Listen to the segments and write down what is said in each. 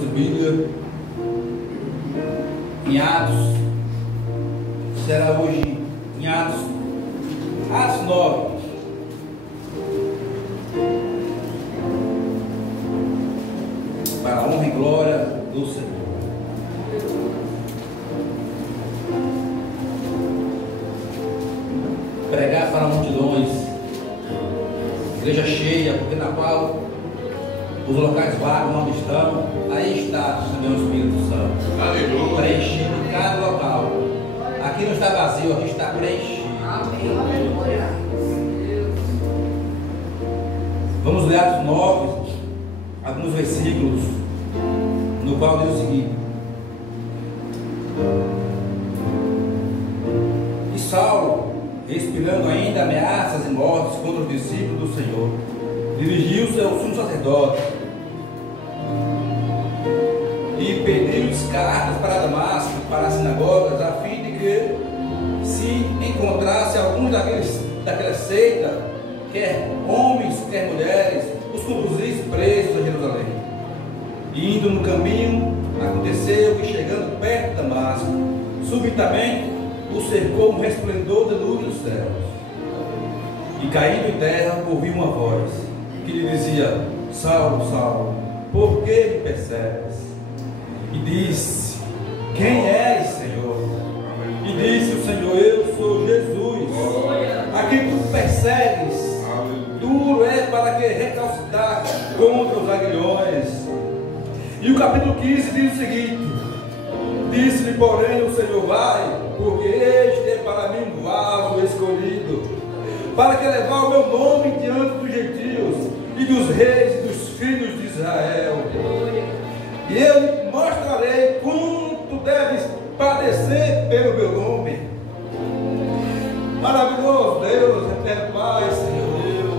Bíblia em Atos, será hoje em Atos 9. Para a honra e glória do Senhor. Pregar para multidões, igreja cheia, porque na qual os locais vagos onde estão, aí está também o Espírito Santo. Aleluia. Preenchido em cada local. Aqui não está vazio, aqui está preenchido. Aleluia. Vamos ler Atos 9, alguns versículos, no qual diz o seguinte: E Saulo, respirando ainda ameaças e mortes contra os discípulos do Senhor, dirigiu-se ao sumo sacerdote e pediu-lhes cartas para Damasco, para as sinagogas, a fim de que, se encontrasse alguns daquela seita, quer homens, quer mulheres, os conduzisse presos a Jerusalém. E indo no caminho, aconteceu que, chegando perto de Damasco, subitamente o cercou um resplendor de luz dos céus. E caindo em terra, ouviu uma voz que lhe dizia: Saulo, Saulo, por que me persegues? E disse: Quem és, Senhor? E disse o Senhor: Eu sou Jesus, a quem tu persegues. Duro é para que recalcitrar contra os aguilhões. E o capítulo 15 diz o seguinte: Disse-lhe, porém, o Senhor: Vai, porque este é para mim um vaso escolhido, para que levar o meu nome diante dos gentios e dos reis e dos filhos de Israel. E eu lhe mostrarei quanto deves padecer pelo meu nome. Maravilhoso Deus, eterno Pai, Senhor Deus,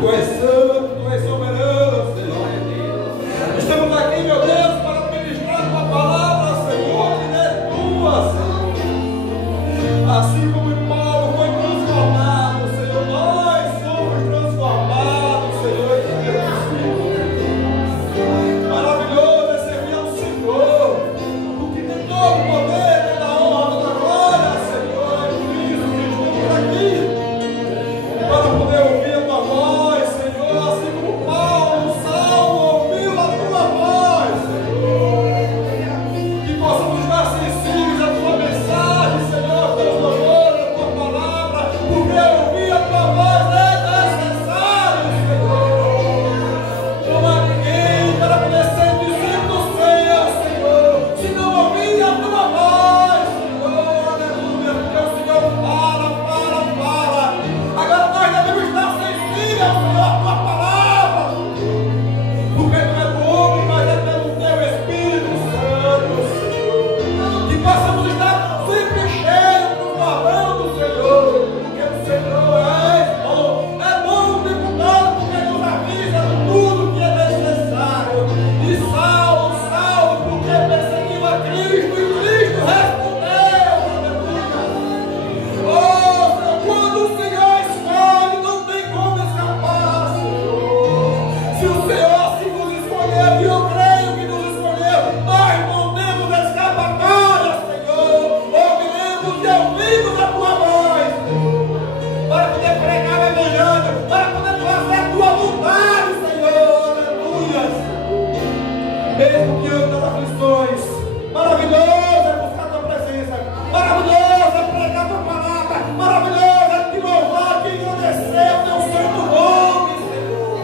Tu és santo, Tu és soberano, Senhor. Estamos aqui, meu Deus, para ministrar Tua palavra, Senhor, que é Tua, Senhor. Assim como em Paulo foi transformado, Senhor, nós somos transformados, Senhor, em Deus. Maravilhoso é servir ao Senhor, o que tem todo o poder, toda a honra, toda a glória, Senhor. É por isso que estamos aqui, para poder ouvir a Tua voz, Senhor, assim como Paulo, Saulo, ouviu a Tua voz, Senhor. Que possamos estar sensíveis à Tua mensagem, Senhor, pelo amor da Tua palavra, porque ouvir a Tua voz é necessário, Senhor. Não há ninguém para poder ser discípulo Seu, Senhor, se não ouvir a Tua voz, Senhor. Aleluia, porque o Senhor fala. Agora nós devemos estar sensíveis, Senhor, à Tua palavra, porque não é do homem, mas é pelo Teu Espírito Santo, Senhor. Que possamos estar sempre cheios, transbordando, Senhor, porque o Senhor é bom o tempo todo, porque nos avisa de tudo que é necessário. E Saulo, porque perseguiu a Cristo, e Cristo respondeu, aleluia. Oh, Senhor, quando o Senhor escolhe, não tem como escapar, Senhor. Se o Senhor assim nos escolheu, e eu creio que nos escolheu, nós não temos escapatória, Senhor. Ouviremos e ouvimos a Tua voz, Senhor, para poder pregar o Evangelho, para poder fazer a Tua vontade, Senhor. Aleluia, Senhor. Mesmo diante das aflições, maravilhoso é buscar a Tua presença, maravilhoso é pregar a Tua palavra, maravilhoso é te louvar, te agradecer o Teu santo nome, Senhor.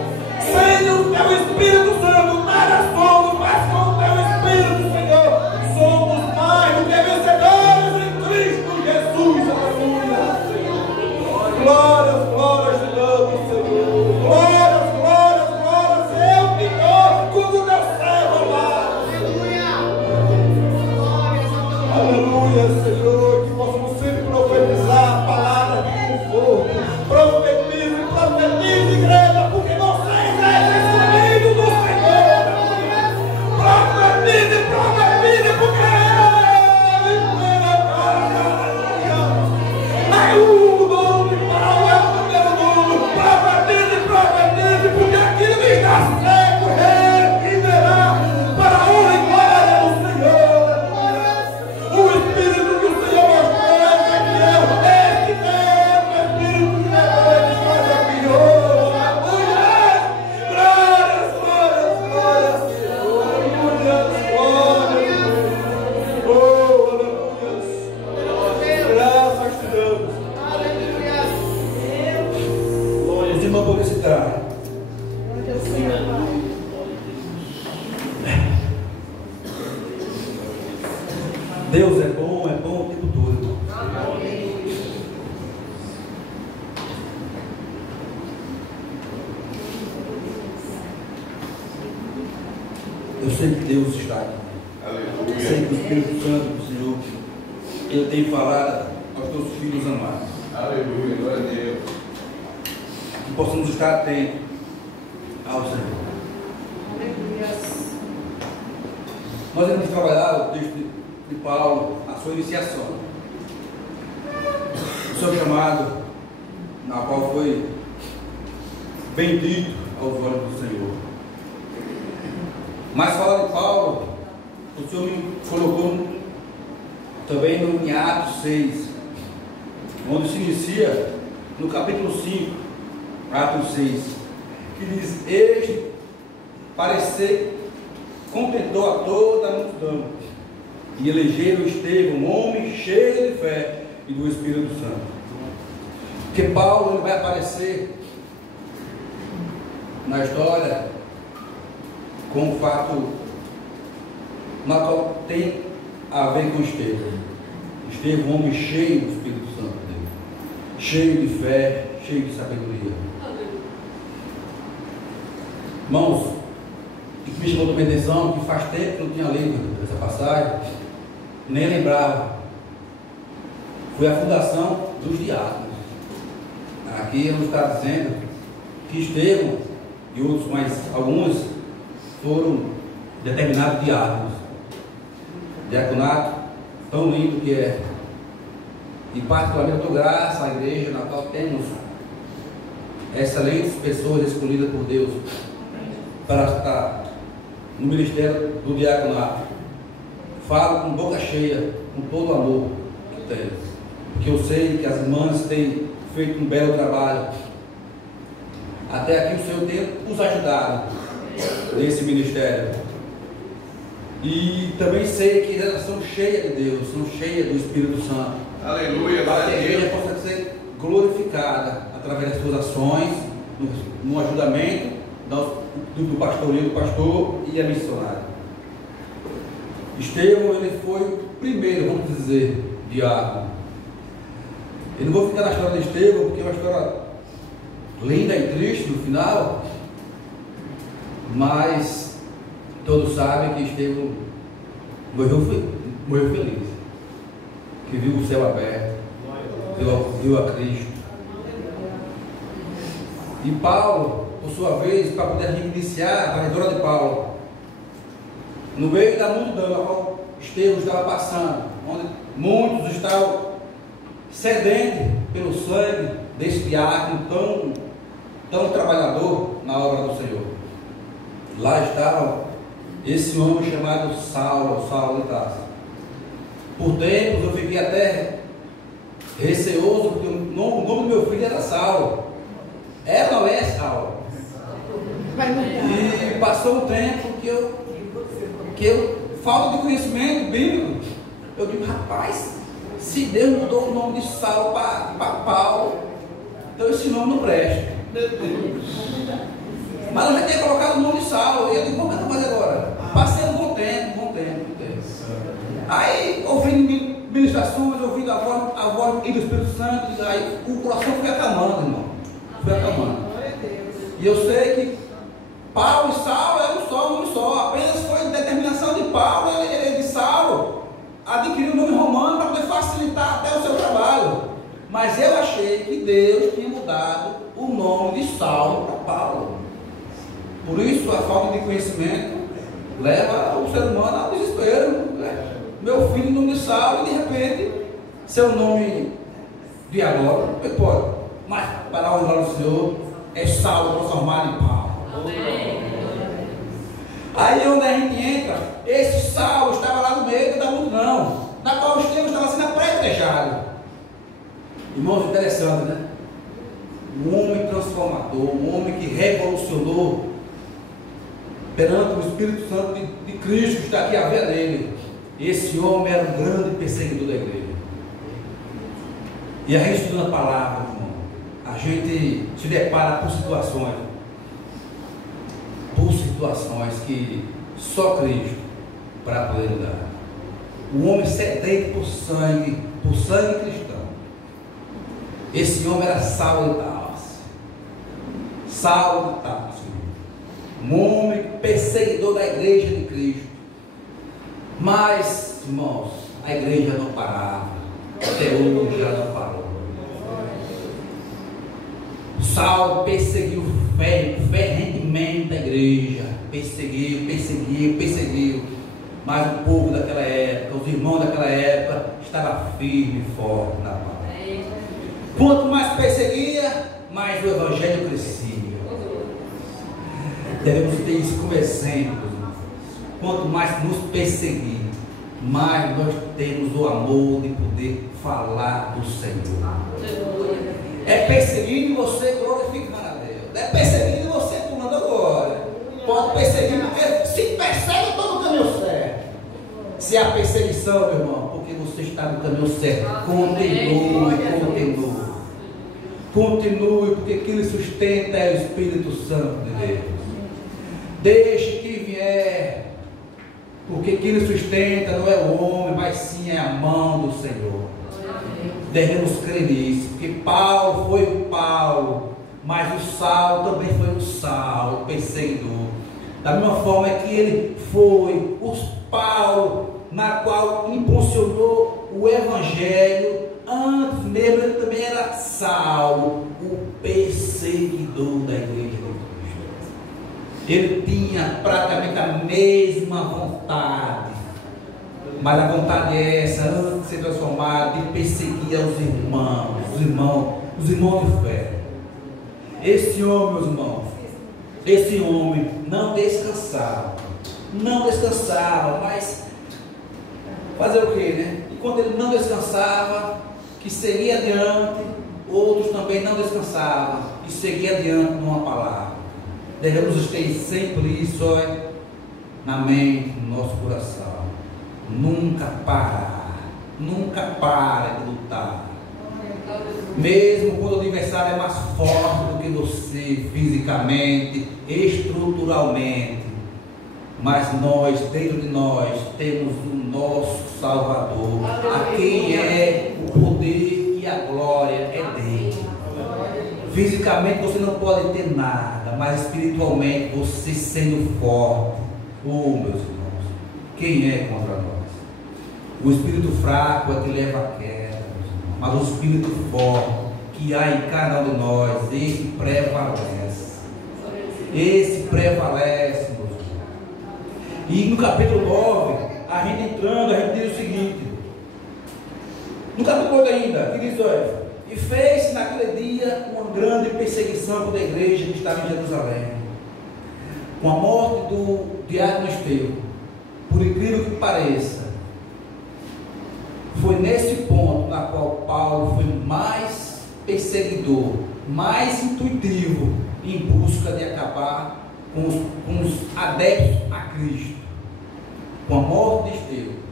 Sem o Teu Espírito Santo, nada somos, mas com o Teu Espírito, Senhor, somos mais do que vencedores em Cristo Jesus. Aleluia, Senhor. Glórias, glórias te damos, Senhor. Glórias, glórias, glórias. Eu te dou como Teu servo amado. Aleluia, Senhor. Deus é bom o tempo todo, irmão. Eu sei que Deus está aqui. Eu sei que o Espírito Santo do Senhor, Ele tem falado aos teus filhos amados. Aleluia, glória a Deus. Que possamos estar atentos ao Senhor. Nós vamos trabalhar o texto de Paulo, a sua iniciação, o seu chamado, na qual foi bendito aos olhos do Senhor. Mas falar de Paulo, o Senhor me colocou também em Atos 6, onde se inicia no capítulo 5, Atos 6, que diz: este parecer contentou a toda a multidão, e elegeram Estevão, um homem cheio de fé e do Espírito Santo. Porque Paulo ele vai aparecer na história com um fato na qual tem a ver com Estevão. Estevão, um homem cheio do Espírito Santo dele, cheio de fé, cheio de sabedoria. Irmãos, o que me chamou a atenção, que faz tempo que eu não tinha lido essa passagem, nem lembrava, foi a fundação dos diáconos. Aqui ele está dizendo que Estevão e outros, mais alguns, foram determinados diáconos. Diaconato tão lindo que é. E particularmente eu dou graça à igreja na qual temos excelentes pessoas escolhidas por Deus para estar no ministério do diaconato. Falo com boca cheia, com todo o amor que tenho, porque eu sei que as irmãs têm feito um belo trabalho. Até aqui o Senhor tem nos ajudado nesse ministério. E também sei que elas são cheias de Deus, são cheias do Espírito Santo. Aleluia, Para que a igreja Deus. possa ser glorificada através das suas ações, no ajudamento do pastoreio, do pastor e a missionária. Estevão, ele foi o primeiro, vamos dizer, diácono. Eu não vou ficar na história de Estevão, porque é uma história linda e triste no final, mas todos sabem que Estevão morreu feliz, que viu o céu aberto, viu a Cristo. E Paulo, por sua vez, para poder iniciar a história de Paulo, no meio da multidão, a qual Estevão estava passando, onde muitos estavam sedentos pelo sangue desse diácono tão trabalhador na obra do Senhor. Lá estava esse homem chamado Saulo de Tarso. Por tempos eu fiquei até receoso, porque o nome do meu filho era Saulo. Ela não é Saulo. E passou um tempo que eu falta de conhecimento bíblico. Eu digo, rapaz, se Deus mudou o nome de Saulo para Paulo, então esse nome não presta. Meu Deus. Mas eu já tinha colocado o nome de Saulo. E eu digo, como é que eu vou fazer agora? Passei um bom tempo. Aí, ouvindo ministrações, ouvindo a voz do Espírito Santo, e aí o coração foi acalmando, irmão. Foi acalmando. E eu sei que Paulo e Saulo é um nome só. Apenas foi determinação de Paulo e de Saulo adquirir o nome romano para poder facilitar até o seu trabalho. Mas eu achei que Deus tinha mudado o nome de Saulo para Paulo. Por isso, a falta de conhecimento leva o ser humano ao desespero. Meu filho, o nome de Saulo, e de repente, seu nome de agora, pode. Mas, para a honra do Senhor, é Saulo transformado em Paulo. Aí, onde a gente entra, esse Saulo estava lá no meio da multidão, na qual o Estevão estava sendo apedrejado. Irmãos, interessante, né? Um homem transformador, um homem que revolucionou perante o Espírito Santo de Cristo que está aqui a ver nele. Esse homem era um grande perseguidor da igreja. E a gente estudando a palavra, irmão, a gente se depara por situações que só Cristo para poder mudar. O homem sedento por sangue cristão. Esse homem era Saulo de Tarso. Saulo de Tarso. Um homem perseguidor da igreja de Cristo. Mas, irmãos, a igreja não parava. Até hoje já não parou. Saulo perseguiu ferrentemente a igreja. Perseguiu. Mas o povo daquela época, os irmãos daquela época, estavam firmes e fortes na palavra. Quanto mais perseguia, mais o evangelho crescia. Devemos ter isso como exemplo. Quanto mais nos perseguir, mais nós temos o amor de poder falar do Senhor. É perseguindo você glorificando a Deus. É perseguindo você tomando glória. Pode perseguir, porque se persegue, eu estou no caminho certo. Se há perseguição, meu irmão, porque você está no caminho certo. Continue, porque quem lhe sustenta é o Espírito Santo de Deus. Deixe que vier, porque quem lhe sustenta não é o homem, mas sim é a mão do Senhor. Devemos crer nisso, porque Paulo foi o Paulo, mas o Saulo também foi o Saulo, o perseguidor. Da mesma forma que ele foi o Paulo, na qual impulsionou o Evangelho, antes mesmo ele também era Saulo, o perseguidor da igreja de Cristo. Ele tinha praticamente a mesma vontade, mas a vontade é essa, antes de ser transformado, de perseguir os irmãos de fé. Esse homem, meus irmãos, esse homem não descansava, mas fazer o que, né? Enquanto ele não descansava, que seguia adiante, outros também não descansavam e seguia adiante numa palavra. Devemos ter sempre isso na mente, no nosso coração. Nunca para de lutar. Mesmo quando o adversário é mais forte do que você, fisicamente, estruturalmente, mas nós, dentro de nós, temos o nosso Salvador, a quem é o poder e a glória é dele. Fisicamente você não pode ter nada, mas espiritualmente você sendo forte. Meus irmãos, quem é contra nós? O espírito fraco é que leva a queda, mas o espírito forte que há em cada um de nós, esse prevalece. Meus irmãos. E no capítulo 9, a gente entrando, a gente diz o seguinte, no capítulo 8 ainda, que diz, olha, e fez naquele dia uma grande perseguição contra a igreja que estava em Jerusalém, com a morte do diácono Estevão. Por incrível que pareça, foi nesse ponto na qual Paulo foi mais perseguidor, mais intuitivo em busca de acabar com os adeptos a Cristo, com a morte de Estevão.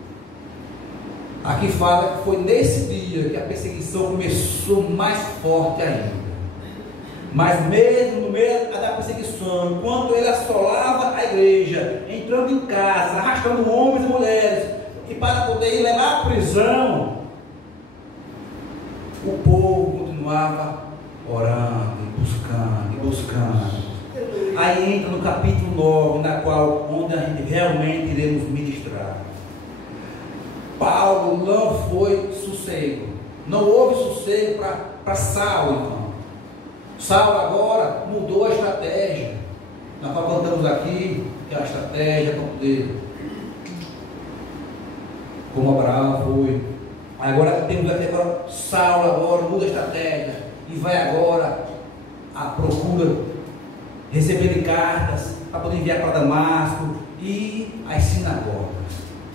Aqui fala que foi nesse dia que a perseguição começou mais forte ainda. Mas mesmo no meio da perseguição, enquanto ele assolava a igreja, entrando em casa, arrastando homens e mulheres, e para poder levar à prisão, o povo continuava orando, buscando. Aí entra no capítulo 9, onde a gente realmente iremos ministrar. Paulo não foi sossego, não houve sossego para Saulo, irmão. Saulo agora mudou a estratégia. Nós falamos aqui que a estratégia para poder, como Abraão foi. Agora temos aqui agora Saulo agora muda a estratégia e vai agora à procura, recebendo cartas para poder enviar para Damasco e as sinagogas.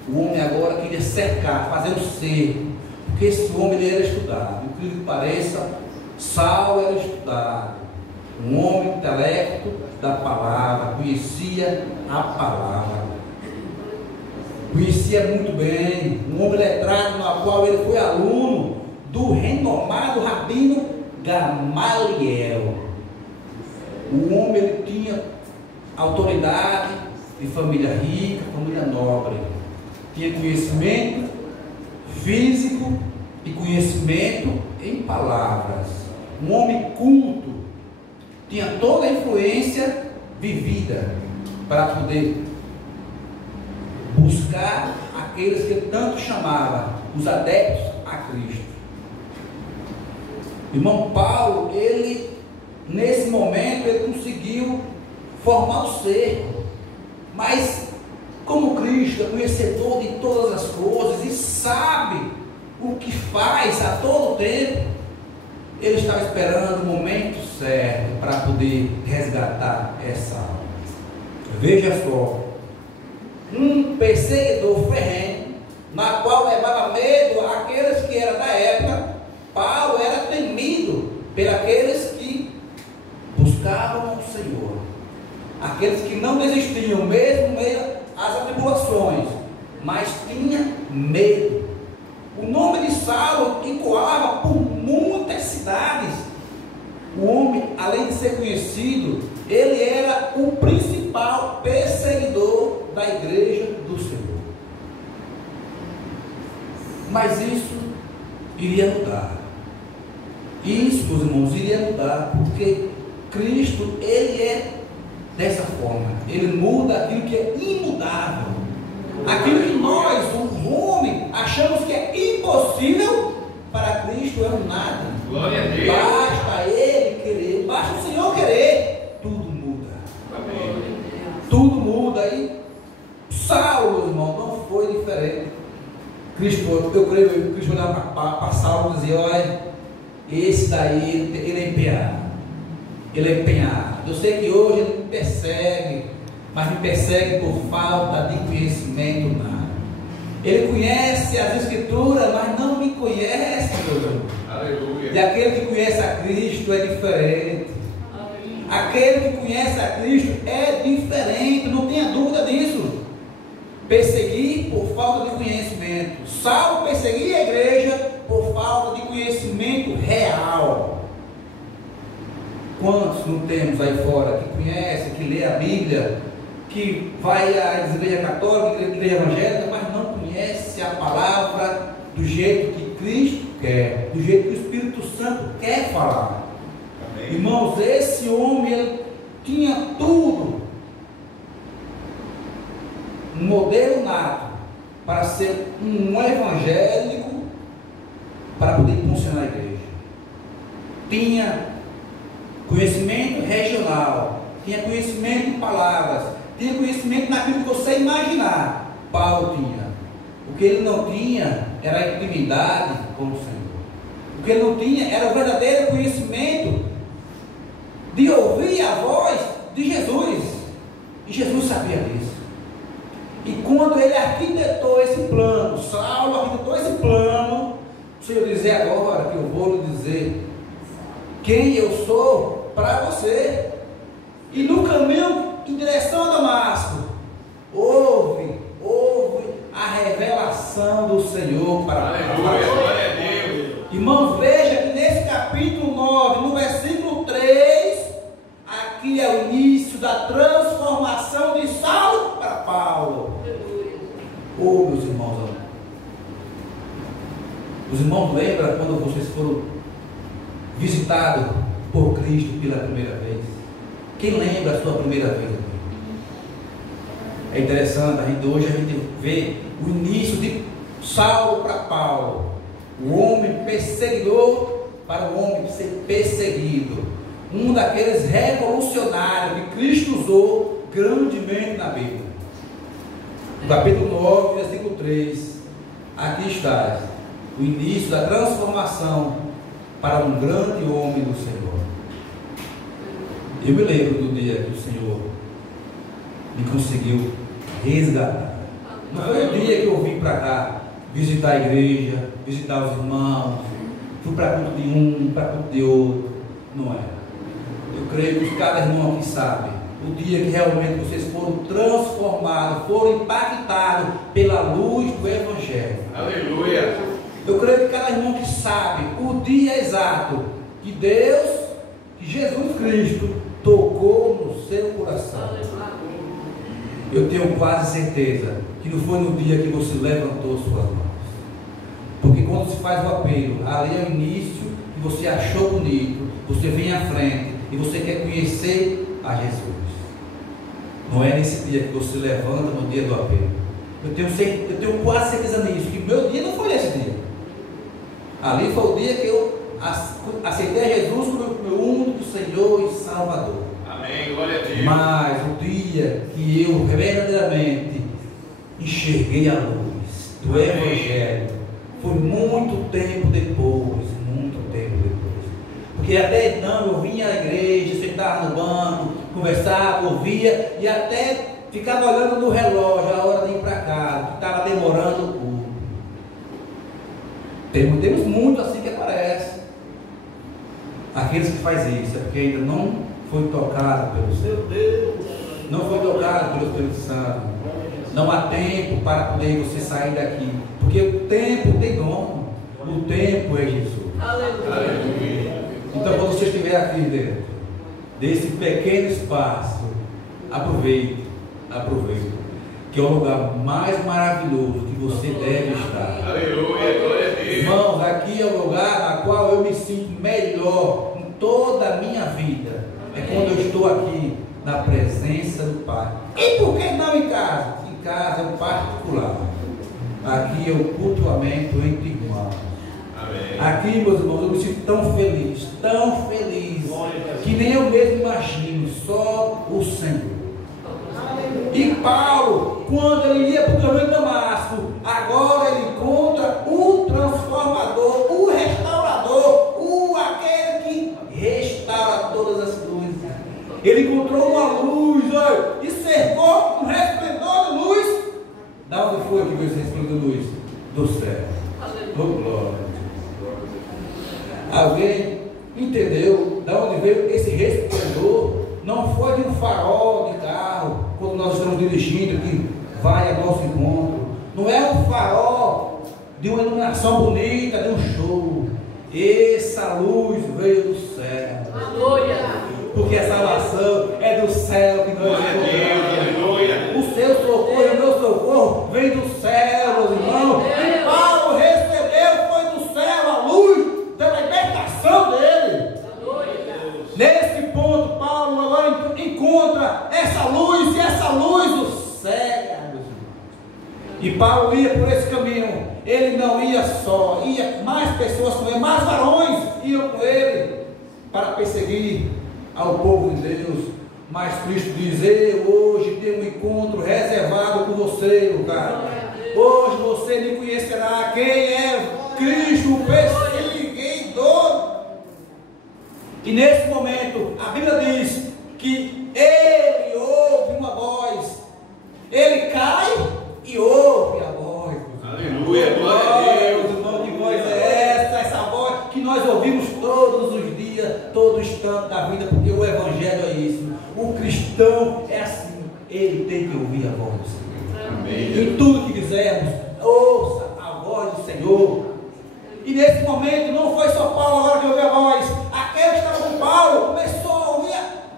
O homem agora queria cercar, fazer um cerco, porque esse homem ele era estudado. O que pareça, Saulo era estudado, um homem intelecto da palavra, conhecia a palavra, conhecia muito bem, um homem letrado, no qual ele foi aluno do renomado rabino Gamaliel. O homem ele tinha autoridade de família rica, família nobre, tinha conhecimento físico e conhecimento em palavras. Um homem culto, tinha toda a influência vivida para poder buscar aqueles que ele tanto chamava, os adeptos a Cristo. Irmão Paulo, ele, nesse momento, ele conseguiu formar o cerco, mas como Cristo é conhecedor de todas as coisas e sabe o que faz a todo tempo, ele estava esperando o momento certo para poder resgatar essa alma. Veja só, um perseguidor ferrenho, na qual levava medo àqueles que eram da época. Paulo era temido pelos que buscavam o Senhor, aqueles que não desistiam mesmo meio às atribulações, mas tinha medo. O nome de Saulo ecoava por muitas cidades. O homem, além de ser conhecido, ele era o principal perseguidor da igreja do Senhor. Mas isso iria mudar. Isso, meus irmãos, iria mudar, porque Cristo, ele é dessa forma. Ele muda aquilo que é imudável. Aquilo que nós, os homens, achamos que é impossível, para Cristo é um nada. Glória a Deus. Basta Ele querer, basta o Senhor querer, tudo muda. Amém. Tudo muda. E Saulo, meu irmão, não foi diferente. Cristo, eu creio que Cristo olhava para Saulo e dizia: olha, esse daí, ele é empenhado. Ele é empenhado. Eu sei que hoje ele me persegue, mas me persegue por falta de conhecimento nada. Ele conhece as Escrituras, mas não me conhece, meu irmão. Aleluia. E aquele que conhece a Cristo é diferente. Amém. Aquele que conhece a Cristo é diferente, não tenha dúvida disso. Perseguir por falta de conhecimento. Saulo perseguia a igreja por falta de conhecimento real. Quantos não temos aí fora que conhece, que lê a Bíblia, que vai às igrejas católicas, igreja evangélica, mas não conhece a palavra do jeito que Cristo quer, do jeito que o Espírito Santo quer falar? Amém. Irmãos, esse homem, ele tinha tudo, um modelo nato para ser um evangélico, para poder funcionar a igreja. Tinha conhecimento regional, tinha conhecimento de palavras, tinha conhecimento naquilo que você imaginar. Paulo tinha. O que ele não tinha era a intimidade com o Senhor. O que ele não tinha era o verdadeiro conhecimento de ouvir a voz de Jesus. E Jesus sabia disso. E quando ele arquitetou esse plano, Saulo arquitetou esse plano, o Senhor dizia: agora que eu vou lhe dizer quem eu sou para você. E no caminho em direção a Damasco, houve a revelação do Senhor para Aleluia. Glória a Deus. Irmãos, veja que nesse capítulo 9, no versículo 3, aqui é o início da transformação de Saulo para Paulo. Oh, meus irmãos, os irmãos lembram quando vocês foram visitados por Cristo pela primeira vez? Quem lembra a sua primeira vez aqui? É interessante, hoje a gente vê o início de Saulo para Paulo, o homem perseguidor para o homem ser perseguido, um daqueles revolucionários que Cristo usou grandemente na Bíblia. No capítulo 9, versículo 3, aqui está o início da transformação para um grande homem do Senhor. Eu me lembro do dia que o Senhor me conseguiu resgatar. Não foi o dia que eu vim para cá visitar a igreja, visitar os irmãos, fui para culto de um, para culto de outro. Não é. Eu creio que cada irmão aqui sabe o dia que realmente vocês foram transformados, foram impactados pela luz do Evangelho. Aleluia. Eu creio que cada irmão que sabe o dia exato que Deus, que Jesus Cristo tocou no seu coração. Eu tenho quase certeza que não foi no dia que você levantou suas mãos. quando se faz o apelo, ali é o início que você achou bonito, você vem à frente e você quer conhecer a Jesus. Não é nesse dia que você levanta no dia do apelo. Eu tenho quase certeza nisso, que meu dia não foi esse dia. Ali foi o dia que eu aceitei Jesus como meu único Senhor e Salvador. Amém, glória a Deus. Mas o dia que eu verdadeiramente enxerguei a luz do Evangelho foi muito tempo depois. Porque até então eu vinha à igreja, sentava no banco, conversava, ouvia e até ficava olhando no relógio a hora de ir para casa, que estava demorando o culto. Temos muito assim que aparece. Aqueles que fazem isso é porque ainda não foi tocado pelo Senhor. Não foi tocado pelo Espírito Santo. Não há tempo para poder você sair daqui. Porque o tempo tem dono. O tempo é Jesus. Aleluia. Então, quando você estiver aqui dentro desse pequeno espaço, aproveite, que é o lugar mais maravilhoso que você deve estar. Aleluia, glória a Deus. Irmãos, aqui é o lugar na qual eu me sinto melhor em toda a minha vida. É quando eu estou aqui na presença do Pai. E por que não em casa? Em casa é o particular. Aqui é o cultuamento entre irmãos. Aqui, meus irmãos, eu me sinto tão feliz, que nem eu mesmo imagino, só o Senhor. E Paulo, quando ele ia para o caminho de Damasco, agora ele encontra o transformador, o restaurador, aquele que restaura todas as luzes. Ele encontrou uma luz, olha, e cercou um resplendor de luz. Da onde foi que veio esse resplendor de luz? Do céu. Oh, glória. Alguém entendeu de onde veio esse resplendor? Não foi de um farol de carro, quando nós estamos dirigindo, que vai ao nosso encontro. Não é um farol de uma iluminação bonita, de um show. Essa luz veio do céu. Aleluia. Porque a salvação é do céu que nós encontramos. O seu socorro e o meu socorro vem do céu, meus irmãos. E Paulo recebeu, foi do céu a luz da libertação dele. Nesse ponto, Paulo agora encontra essa luz, e essa luz o cega. E Paulo ia por esse caminho. Ele não ia só, ia mais pessoas com ele, mais varões iam com ele para perseguir ao povo de Deus. Mas Cristo diz: eu hoje tenho um encontro reservado com você, meu caro. Hoje você me conhecerá quem é Cristo, o perseguidor. E nesse momento, a Bíblia diz que ele ouve uma voz. Ele cai e ouve a voz. Aleluia, glória a Deus. Irmão, que voz é essa? Essa voz que nós ouvimos todos os dias, todo instante da vida, porque o Evangelho é isso. O cristão é assim, ele tem que ouvir a voz do Senhor. Amém. Em tudo que quisermos, ouça a voz do Senhor. E nesse momento, não foi só Paulo agora que ouviu a voz. Aquele que estava com Paulo começou a ouvir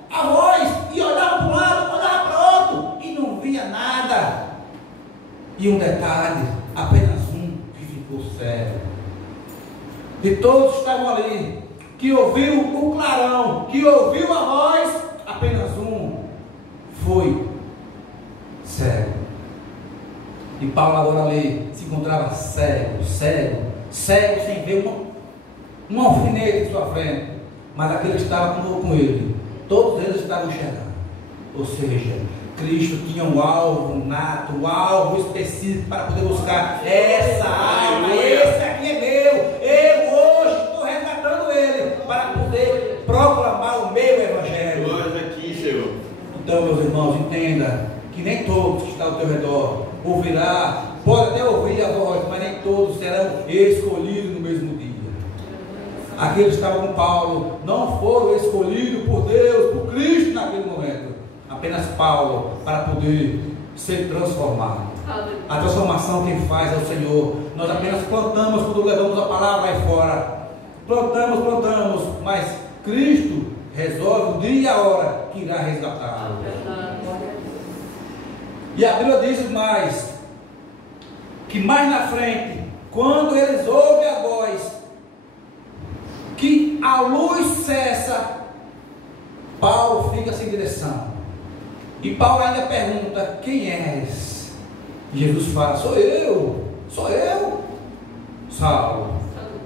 a voz e olhava para um lado, olhava para outro e não via nada. E um detalhe, apenas um que ficou cego. De todos que estavam ali, que ouviu o clarão, que ouviu a voz, apenas um foi cego. E Paulo agora ali se encontrava cego sem ver um alfinete em sua frente. Mas aquele que estava com ele, todos eles estavam enxergando. Ou seja, Cristo tinha um alvo nato, um alvo específico para poder buscar essa alma. Esse aqui é meu. Eu hoje estou resgatando ele para poder proclamar o meu Evangelho. Aqui, Senhor. Então, meus irmãos, entenda que nem todos que estão ao teu redor ouvirá, pode até ouvir a voz, mas nem todos serão escolhidos no mesmo dia. Aqueles que estavam com Paulo não foram escolhidos por Deus, por Cristo naquele momento. Apenas Paulo, para poder ser transformado. A transformação quem faz é o Senhor. Nós apenas plantamos quando levamos a palavra aí fora. Plantamos, mas Cristo resolve o dia e a hora que irá resgatá-lo. E a Bíblia diz mais, que mais na frente, quando eles ouvem a voz, que a luz cessa, Paulo fica sem direção. E Paulo ainda pergunta: quem és? E Jesus fala: sou eu, Saulo,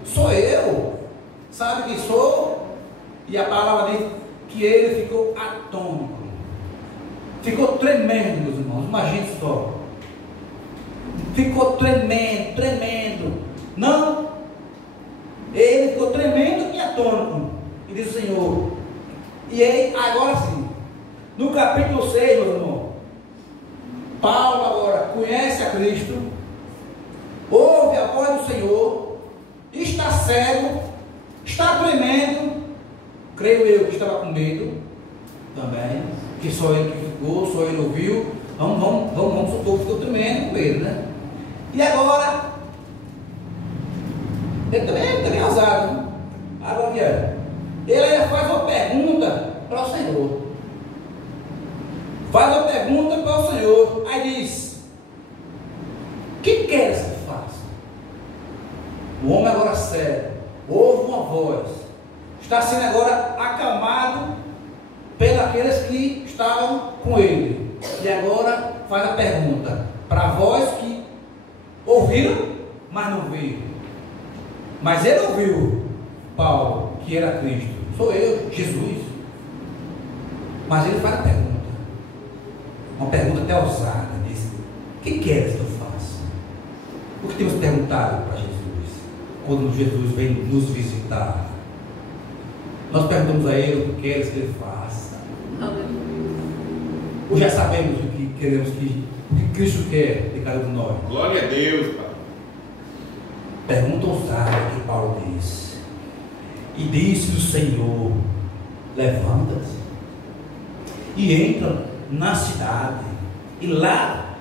sou eu. Sabe quem sou? E a palavra diz que ele ficou atônito, ficou tremendo, meus irmãos. Imagine só, ficou tremendo. Não, ele ficou tremendo e atônito. E diz o Senhor. E aí, agora sim, no capítulo 6, meu irmão, Paulo agora conhece a Cristo, ouve a voz do Senhor, está cego, está tremendo. Creio eu que estava com medo também, que só ele que ficou, só ele ouviu. Vamos supor que ficou tremendo com medo, né? E agora, ele também é ousado, né? Agora, ele ainda faz uma pergunta para o Senhor. Faz uma pergunta para o Senhor. Aí diz: que queres que faça? O homem agora cego, ouve uma voz, está sendo agora acalmado pelos que estavam com ele. E agora faz a pergunta para a voz que ouviram, mas não viram. Mas ele ouviu Paulo, que era Cristo. Sou eu, Jesus. Mas ele faz a pergunta, uma pergunta até ousada. Diz: que queres que eu faça? O que temos perguntado para Jesus quando Jesus vem nos visitar? Nós perguntamos a ele o que queres que ele faça. Ou já sabemos o que queremos o que Cristo quer de cada um de nós? Glória a Deus, Pai. Pergunta ousada que Paulo diz. E disse o Senhor: levanta-te e entra na cidade, e lá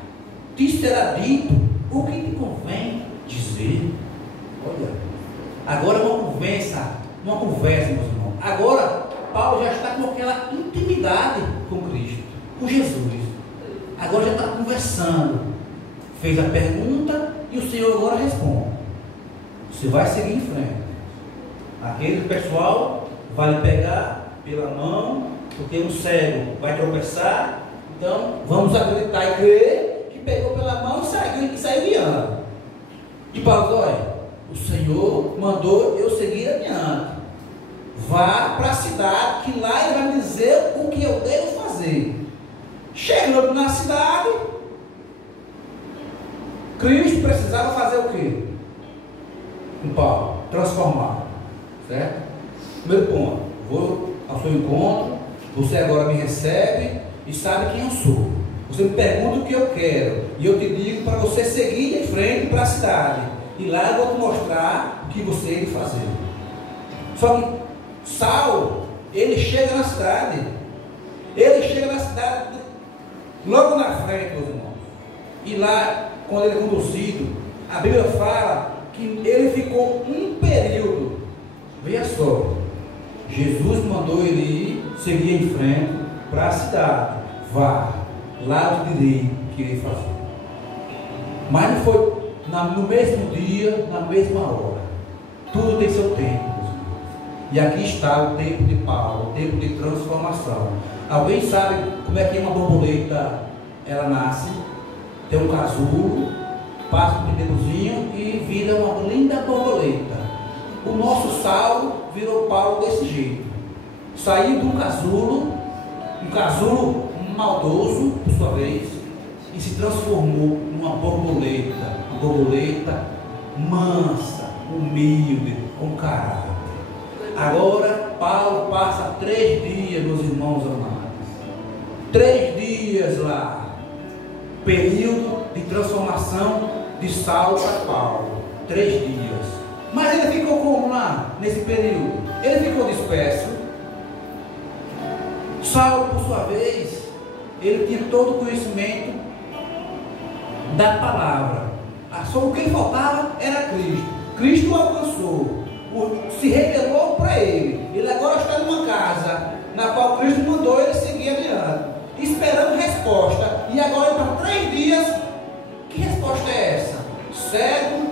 te será dito o que te convém dizer. Olha, agora uma conversa, meus irmãos. Agora Paulo já está com aquela intimidade com Cristo, com Jesus. Agora já está conversando. Fez a pergunta e o Senhor agora responde. Você vai seguir em frente. Aquele pessoal vai lhe pegar pela mão, porque um cego vai tropeçar. Então vamos acreditar e crer que pegou pela mão e saiu guiando. E Paulo: olha, o Senhor mandou eu seguir adiante. Vá para a cidade, que lá ele vai me dizer o que eu devo fazer. Chegando na cidade, Cristo precisava fazer o quê? Com Paulo, transformar, certo? Primeiro ponto: vou ao seu encontro, você agora me recebe e sabe quem eu sou. Você me pergunta o que eu quero, e eu te digo para você seguir em frente para a cidade, e lá eu vou te mostrar o que você tem que fazer. Só que Saulo, ele chega na cidade, logo na frente, meus irmãos, e lá, quando ele é conduzido, a Bíblia fala que ele ficou um período. Veja só, Jesus mandou ele ir, seguir em frente para a cidade. Vá, lá eu te direi o que ele fazer. Mas não foi no mesmo dia, na mesma hora. Tudo tem seu tempo, meus irmãos. E aqui está o tempo de Paulo, o tempo de transformação. Alguém sabe como é que uma borboleta ela nasce? Tem um casulo, passa um tempozinho e vira uma linda borboleta. O nosso Saulo virou Paulo desse jeito. Saiu de um casulo maldoso, por sua vez, e se transformou numa borboleta, uma borboleta mansa, humilde, com caráter. Agora Paulo passa 3 dias, meus irmãos amados, 3 dias lá, período de transformação de Saulo para Paulo, 3 dias. Mas ele ficou como lá, nesse período? Ele ficou disperso. Saulo, por sua vez, ele tinha todo o conhecimento da palavra. Só o que lhe faltava era Cristo. Cristo o alcançou, se revelou para ele. Ele agora está numa casa na qual Cristo mandou ele seguir adiante, esperando resposta. E agora, para 3 dias, que resposta é essa? Cego,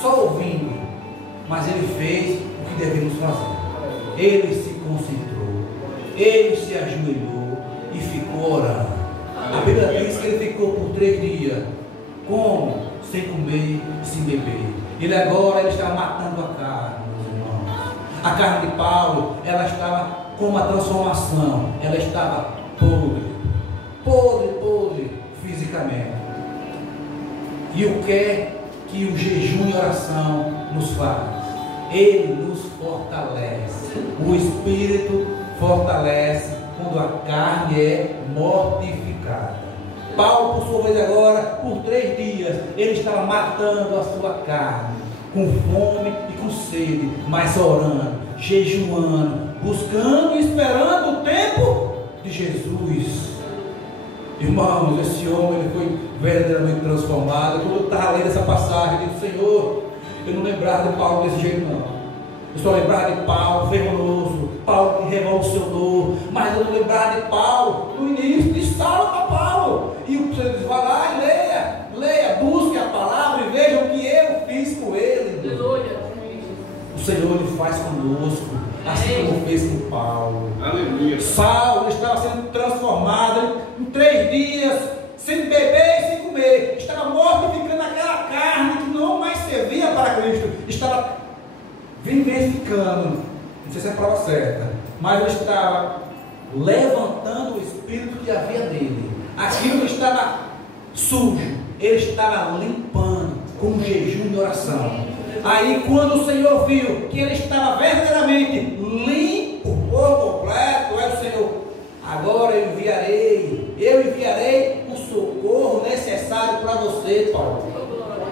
só ouvindo, mas ele fez o que devemos fazer. Ele se concentrou, ele se ajoelhou e ficou orando. A Bíblia diz que ele ficou por 3 dias, como? Sem comer, sem beber. Ele estava matando a carne, meus irmãos. A carne de Paulo, ela estava com uma transformação, ela estava podre fisicamente. E o que é que o jejum e oração nos faz? Ele nos fortalece. O Espírito fortalece quando a carne é mortificada. Paulo, por sua vez, agora, por 3 dias, ele estava matando a sua carne, com fome e com sede, mas orando, jejuando, buscando e esperando o tempo de Jesus. Irmãos, esse homem ele foi verdadeiramente transformado. Quando eu estava lendo essa passagem, eu disse: Senhor, eu não lembrava de Paulo desse jeito, não. Eu só lembrava de Paulo fervoroso, Paulo que revolucionou, mas eu não lembrava de Paulo no início, de Saulo para Paulo. E o Senhor diz: vai lá e leia, busque a palavra e veja o que eu fiz com ele. O Senhor ele faz conosco, assim como fez com Paulo. Aleluia. Saulo estava sendo transformado em 3 dias, sem beber e sem comer. Estava mortificando aquela carne que não mais servia para Cristo. Estava vivificando, não sei se é a prova certa, mas ele estava levantando o espírito que havia nele. Aquilo que estava sujo, ele estava limpando com jejum e oração. Aí quando o Senhor viu que ele estava verdadeiramente limpo por completo, aí o Senhor: agora eu enviarei o socorro necessário para você, Paulo.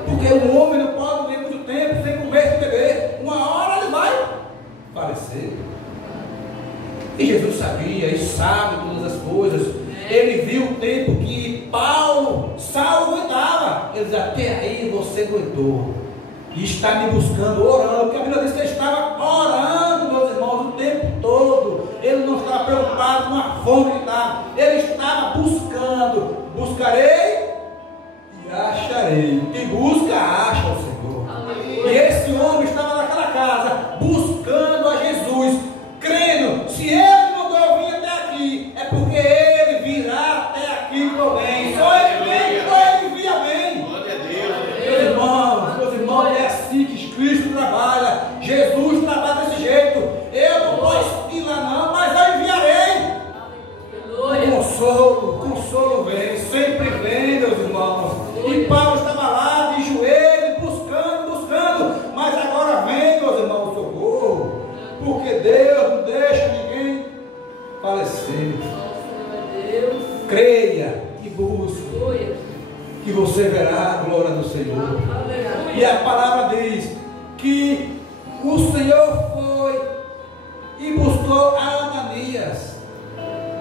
Porque o homem não pode viver muito tempo sem comer, sem beber. Uma hora ele vai falecer. E Jesus sabia e sabe todas as coisas. Ele viu o tempo que Saulo aguentava. Ele diz: até aí você aguentou. E está me buscando, orando. Porque a Bíblia diz que ele estava orando, meus irmãos, o tempo todo. Ele não estava preocupado com a fome que estava. Ele estava buscando. Buscarei e acharei. Quem busca, acha o Senhor. E esse homem estava naquela casa, buscando a Jesus, crendo: se ele mandou eu vir até aqui, é porque ele virá até aqui que eu venho. Só ele vem, só ele via bem. Glória a Deus. Meus irmãos, é assim que Cristo trabalha. Jesus trabalha desse jeito. Eu não posso ir lá não, mas eu enviarei. Consolo vem, sempre vem, meus irmãos. E Paulo estava lá de joelho, buscando, mas agora vem, meus irmãos, socorro, porque Deus não deixa ninguém falecer. Creia e busque, que você verá a glória do Senhor. E a palavra diz que o Senhor foi e buscou a Ananias.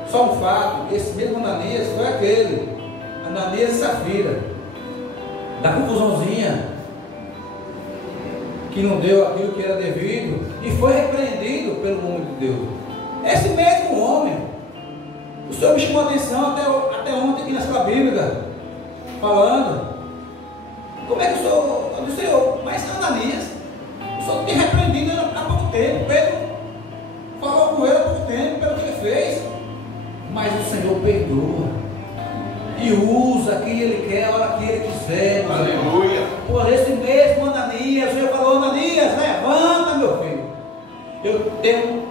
Só um fato: esse mesmo Ananias foi aquele Ananias e Safira, da confusãozinha, que não deu aquilo que era devido e foi repreendido pelo homem de Deus. Esse mesmo homem, o Senhor me chamou a atenção até ontem aqui na sua Bíblia, falando: como é que o Senhor, eu disse: Senhor, mas Ananias, o Senhor tem repreendido há pouco tempo. Pedro falou com ele há pouco tempo pelo que ele fez, mas o Senhor perdoa e usa quem Ele quer, a hora que Ele quiser. Aleluia. Por esse mesmo Ananias, o Senhor falou: Ananias, levanta, meu filho. Eu tenho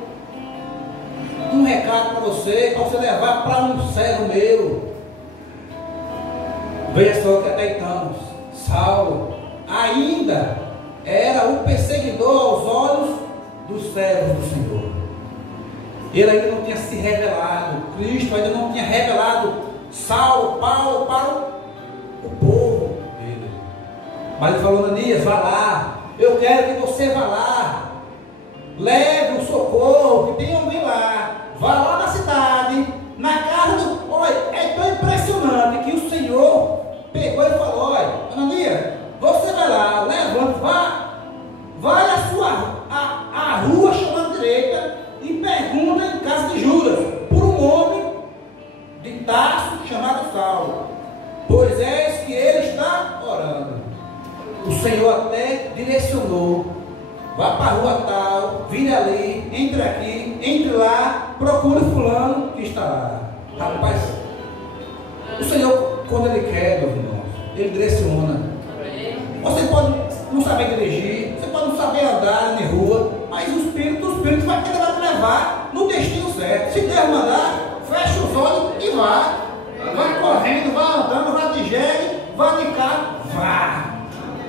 um recado para você levar para um servo meu. Veja só que até então Saulo ainda era o perseguidor aos olhos dos servos do Senhor. Ele ainda não tinha se revelado, Cristo ainda não tinha revelado Paulo para o povo dele. Mas ele falou: Ananias, vá lá, eu quero que você vá lá, leve o socorro, que tem alguém lá, vá lá na cidade, na casa do... Olha, é tão impressionante que o Senhor pegou e falou: olha, Ananias, você vai lá, levanta, vai a rua chamada direita e pergunta em casa de Judas por um homem de Tarso chamado Saulo, pois é que ele está orando. O Senhor até direcionou: vá para a rua tal, vire ali, entre aqui, entre lá, procure fulano que está lá. Rapaz, o Senhor, quando Ele quer, meus irmãos, Ele direciona. Você pode não saber dirigir, você pode não saber andar na rua, mas o Espírito vai te levar no destino certo. Se Deus mandar, fecha os olhos e vá. Vai correndo, vai andando, vai de jegue, vai de carro, vá.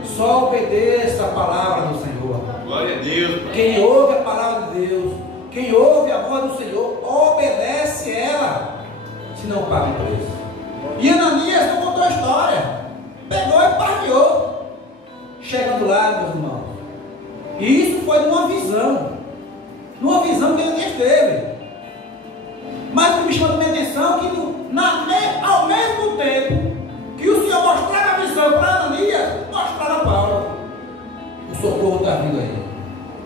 Só obedeça a palavra do Senhor. Glória a Deus. Quem ouve a palavra de Deus, quem ouve a voz do Senhor, obedece ela, se não paga o preço. E Ananias não contou a história, pegou e partiu. Chegando lá, meus irmãos, e isso foi numa visão que Ananias teve. Mas o que me chamou a minha atenção é que ao mesmo tempo que o Senhor mostrava a visão para Ananias, mostrava a Paulo: o socorro está vindo aí,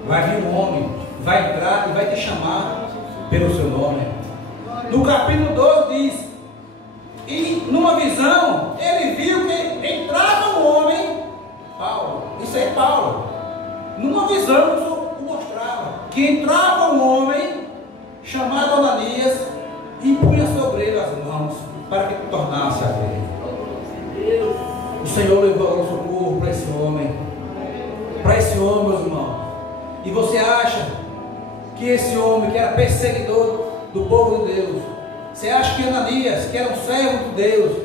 vai vir um homem, vai entrar e vai te chamar pelo seu nome. No capítulo 12 diz: e numa visão ele viu que entrava um homem, Paulo, isso é Paulo, numa visão o Senhor mostrava que entrava um homem chamado Ananias e punha sobre ele as mãos para que tornasse a ver. O Senhor levou o socorro para esse homem, meus irmãos. E você acha que esse homem que era perseguidor do povo de Deus, você acha que Ananias, que era um servo de Deus,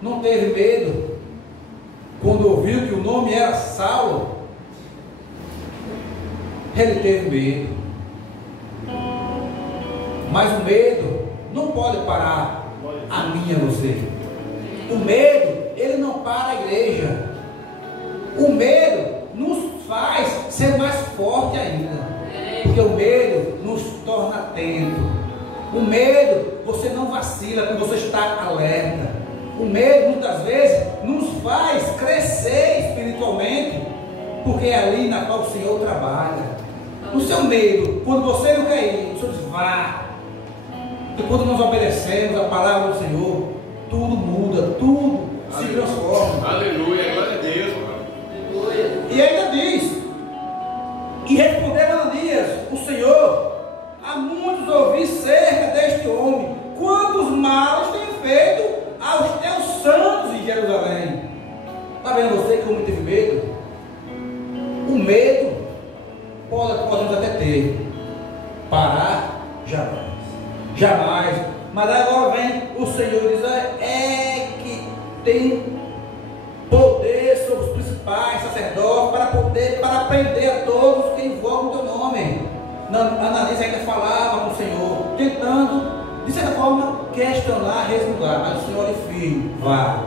não teve medo quando ouviu que o nome era Saulo? Ele teve medo, mas o medo não pode parar a mim e a você. O medo, ele não para a igreja. O medo nos faz ser mais forte ainda, porque o medo nos torna atento. O medo, você não vacila quando você está alerta. O medo muitas vezes nos faz crescer espiritualmente, porque é ali na qual o Senhor trabalha. O seu medo, quando você não quer ir, o Senhor diz: vá. E quando nós obedecemos a palavra do Senhor, tudo muda, tudo se transforma. Aleluia, glória a Deus. E ainda diz: e respondeu Ananias, o Senhor: há muitos ouvi cerca deste homem, quantos males tem feito aos teus santos em Jerusalém. Está vendo você que o homem teve medo? O medo podemos até ter, parar jamais. Mas agora vem o Senhor e diz: é que tem poder sobre os principais sacerdotes para prender a todos que invocam o teu nome. Ananias ainda falava com o Senhor, tentando de certa forma questionar, resmungar, mas o Senhor é firme: vá,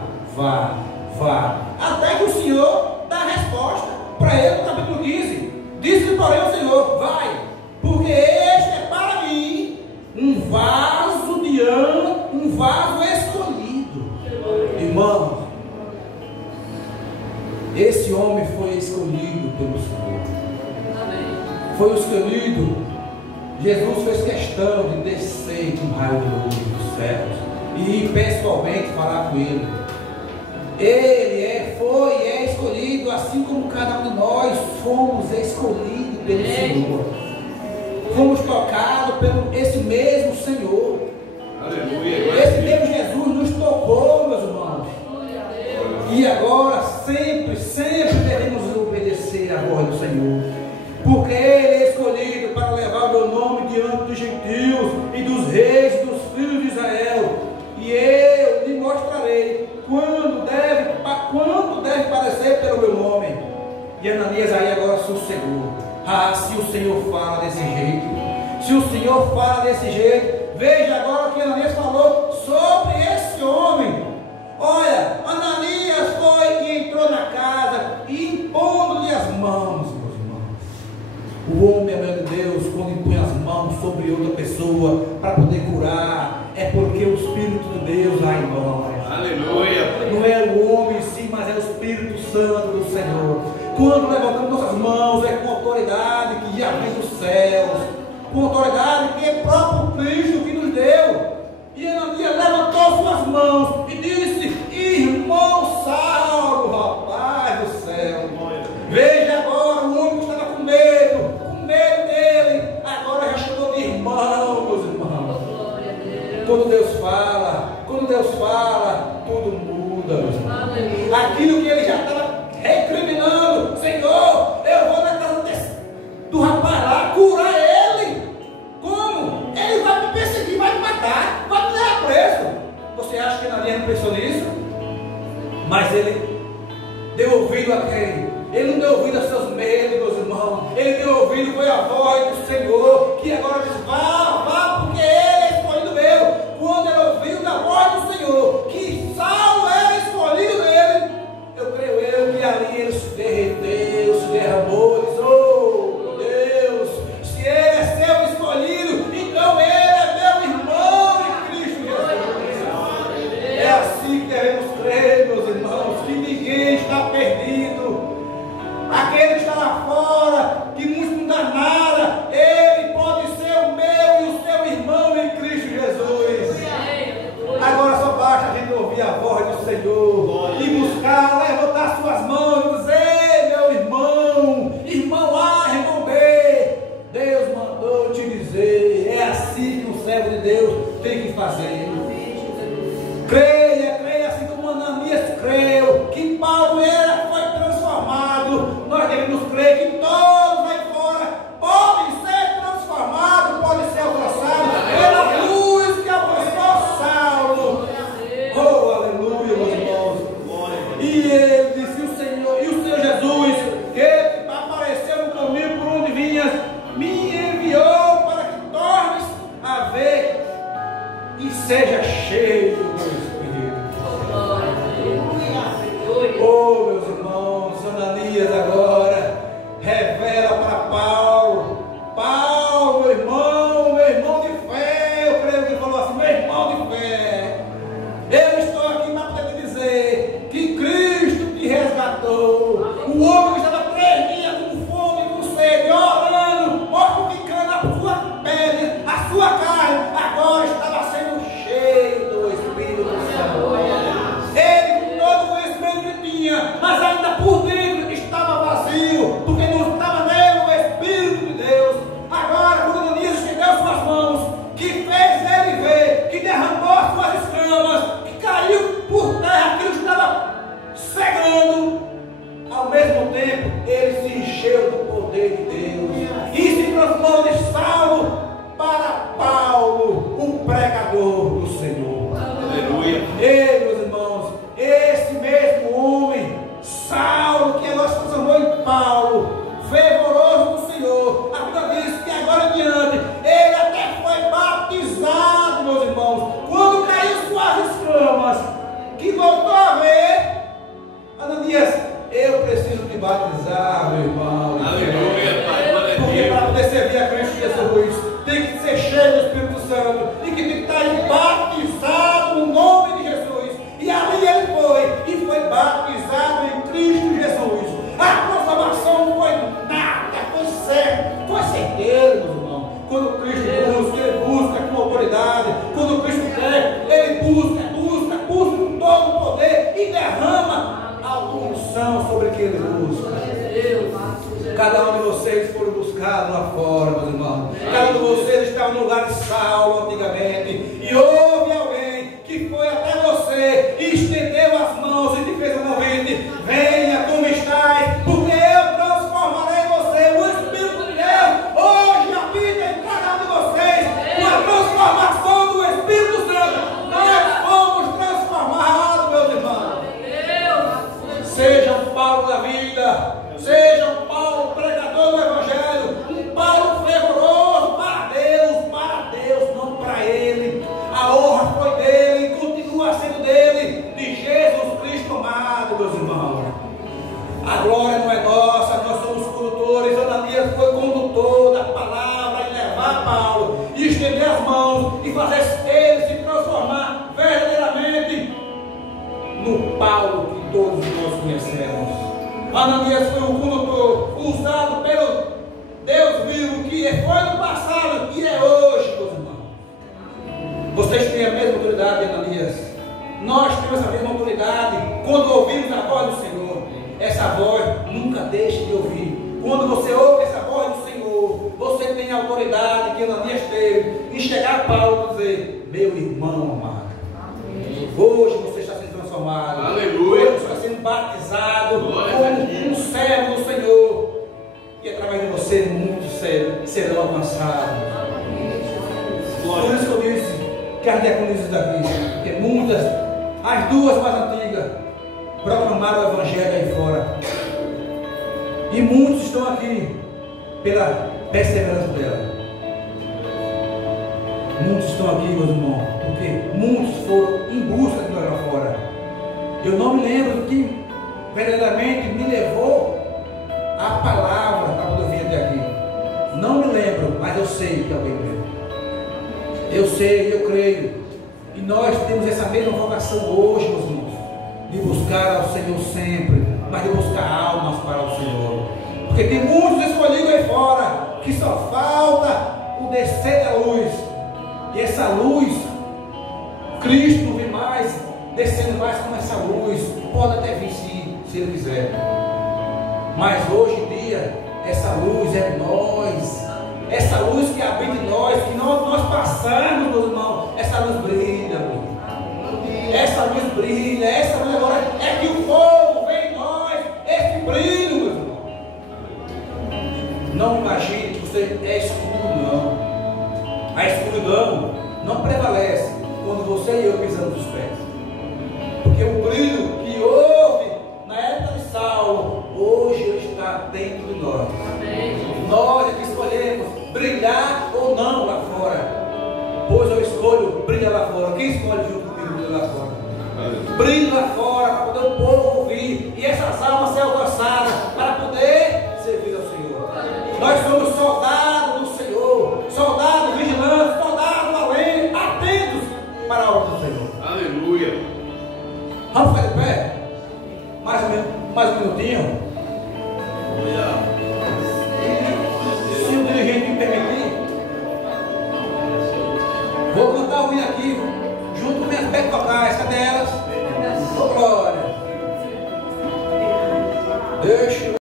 até que o Senhor dá a resposta para ele no capítulo 15. Disse-lhe, porém, o Senhor: vai, porque este é para mim um vaso de honra, um vaso escolhido. Irmãos, esse homem foi escolhido pelo Senhor. Foi escolhido. Jesus fez questão de descer com um raio de luz dos céus e ir pessoalmente falar com ele. Ele foi e é escolhido, assim como cada um de nós fomos escolhidos pelo Senhor. Fomos tocados por esse mesmo Senhor. Aleluia. Esse mesmo Jesus nos tocou, meus irmãos. E agora sempre devemos obedecer a voz do Senhor, porque Ele é escolhido para levar o meu nome diante dos gentios e dos reis e dos filhos de Israel. E eu lhe mostrarei quanto deve parecer pelo meu nome. E Ananias aí agora sossegou. Se o Senhor fala desse jeito, veja agora o que Ananias falou sobre esse homem. Olha, Ananias foi e entrou na casa, impondo-lhe as mãos, meus irmãos. O homem, meu Deus, quando impõe as mãos sobre outra pessoa para poder curar, é porque o Espírito de Deus há em nós. Aleluia. Não é o homem em si, mas é o Espírito Santo do Senhor. Quando levantamos nossas mãos, é com autoridade que já vem dos céus, com autoridade que é próprio Cristo que nos deu. E Ananias levantou suas mãos e disse: irmão Saulo, rapaz do céu, alguém. Ele não deu ouvido a seus medos, meus irmãos. Ele deu ouvido, foi a voz do Senhor, que agora diz: vá, vá, porque ele é escolhido meu. Quando ele ouviu da voz do Senhor, que Saulo era escolhido dele, eu creio que ali ele se derreteu, se derramou. Ele disse: oh, meu Deus, se ele é seu escolhido, então ele é meu irmão em Cristo Jesus. É assim que devemos crer, meus irmãos, que ninguém está perdido. Aquele que está lá fora, que muito não dá nada, ele pode ser o meu e o seu irmão em Cristo Jesus. Agora só basta a gente ouvir a voz do Senhor e buscar, levantar suas mãos e dizer: meu irmão, irmão A, irmão B, Deus mandou te dizer. É assim que o servo de Deus tem que fazer. Creia assim como Ananias creu, que Paulo foi transformado. Nós devemos crer que todos aí fora podem ser transformados, podem ser alcançados pela luz que alcançou Saulo. Oh, aleluia, meus irmãos. E ele disse: o Senhor Jesus, que apareceu no caminho por onde vinhas, me enviou para que tornes a ver e seja cheio do Espírito. Oh, meus irmãos, Ananias agora revela para Paulo: Paulo, meu irmão de fé. Eu creio que ele falou assim: meu irmão de fé, eu estou aqui para poder te dizer que Cristo te resgatou. O homem que estava 3 dias com fome, com sede, orando, mortificando a sua pele, a sua carne, agora estava sendo cheio do Espírito Santo. Ele, com todo o conhecimento que tinha, mas ainda por dentro estava vazio, porque não estava nele o Espírito de Deus. Agora, quando Ananias estendeu suas mãos, que fez ele ver, que derramou suas escamas, que caiu por terra, aquilo estava cegando, ao mesmo tempo ele se encheu do poder de Deus e se transformou de Saulo para Paulo, o pregador do Senhor. Aleluia. Ei, meus irmãos, esse mesmo homem, Saulo, que agora se transformou em Paulo, fervoroso do Senhor, a Bíblia diz que agora adiante ele até foi batizado, meus irmãos, quando caiu suas escamas, que voltou a ver. Ananias: eu preciso te batizar, meu irmão. Aleluia, Pai. Glória a Porque Deus. para poder servir a Cristo Jesus, tem que ser cheio do Espírito Santo e que tem que estar batizado no nome de Jesus. E ali ele foi batizado em Cristo Jesus. A transformação não foi nada, foi certo, foi certeiro, meus irmãos. Quando Cristo busca, ele busca com autoridade. Quando Cristo quer, ele busca com todo o poder e derrama a unção sobre quem ele busca. Cada um de vocês foram buscados lá fora, meus irmãos. Cada um de vocês estava no lugar de Saulo antigamente, e houve alguém que foi até você e estendeu as mãos e te fez um convite: venha como estás, porque eu transformarei você. O Espírito de Deus hoje habita em cada um de vocês. Com a transformação do Espírito Santo, nós fomos transformados, meus irmãos. Seja um Paulo da vida, seja um Paulo pregador do Evangelho, um Paulo fervoroso para Deus, não para ele. A honra foi dele e continua sendo dele, de Jesus Cristo amado, meus irmãos. A glória não é nossa, nós somos condutores. Ananias foi condutor da palavra, em levar Paulo e estender as mãos e fazer ele se transformar verdadeiramente no Paulo que todos nós conhecemos. Ananias foi um condutor usado pelo Deus vivo, que foi no passado e é hoje, meus irmãos. Vocês têm a mesma autoridade de Ananias. Nós temos a mesma autoridade quando ouvimos a voz do Senhor. Essa voz nunca deixe de ouvir. Quando você ouve essa voz do Senhor, você tem a autoridade que Ananias teve em chegar a Paulo e dizer: meu irmão amado, hoje você está sendo transformado. Aleluia. Hoje você está sendo batizado Glória como um servo do Senhor. E através de você muitos serão alcançados. Por isso que eu disse que as diaconisas daqui, que muitas, as duas mais antigas, proclamaram o Evangelho aí fora. E muitos estão aqui pela perseverança dela. Muitos estão aqui, meus irmãos, porque muitos foram em busca de lá fora. Eu não me lembro que verdadeiramente me levou a palavra para poder vir até aqui. Não me lembro, mas eu sei que alguém lembra. Eu sei, eu creio. E nós temos essa mesma vocação hoje, meus irmãos, de buscar ao Senhor sempre, mas de buscar almas para o Senhor. Porque tem muitos escolhidos aí fora, que só falta o descer da luz. E essa luz, Cristo não vem mais, descendo mais como essa luz. Pode até vir se Ele quiser. Mas hoje em dia, essa luz é nós. Essa luz que habita em nós, que nós passamos, meus irmãos, essa luz brilha, meu. Essa luz brilha, essa luz agora é que o fogo vem em nós, esse brilho, meu irmão. Não imagine que você é escuro, não. A escuridão não prevalece quando você e eu pisamos os pés. Porque o brilho que houve na época de Saulo, hoje ele está dentro de nós. Nós é que escolhemos brilhar ou não lá fora. Pois eu escolho brilhar lá fora. Quem escolhe junto comigo brilhar lá fora? Brilho lá fora para poder o povo ouvir e essas almas serem alcançadas para poder servir ao Senhor. Nós somos soldados do Senhor, soldados vigilantes, soldados valentes, atentos para a obra do Senhor. Aleluia. Vamos ficar de pé? Mais um minutinho. Se o dirigente me permitir, vou cantar o hino aqui, junto com minhas back vocais. Cadê elas? Oh, glória. Deixa eu